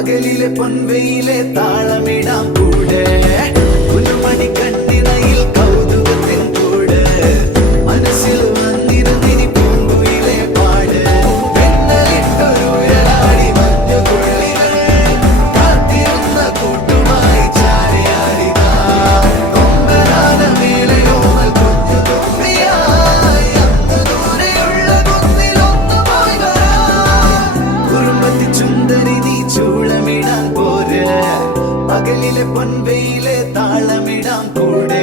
പകലിലെ പൊൻവെയിലെ താളമിടാം കൂടെ പുതുമണി കണ്ണിനയിൽ കൗതുകത്തിൻ കൂടെ മനസ്സിൽ വന്നിരുന്നിനി പൂങ്കുയിലെ പാട് പെണ്ണലിട്ടൊരുരാടി മഞ്ഞുകുള്ളികൾ കാത്തിരുന്ന കൂട്ടുമായി ചാരിയാടിതാ കൊമ്പനാന മേളയോമൽ കുഞ്ഞു തുമ്പിയായി അന്ന് ദൂരെയുള്ള കുന്നിലൊന്നുമായി വരാം കുറുമ്പത്തി ചുന്ദരി നീ ചൂളമിടാൻ പോരെ പകലിലെ പൊൻവെയിലെ താളമിടാം കൂടെ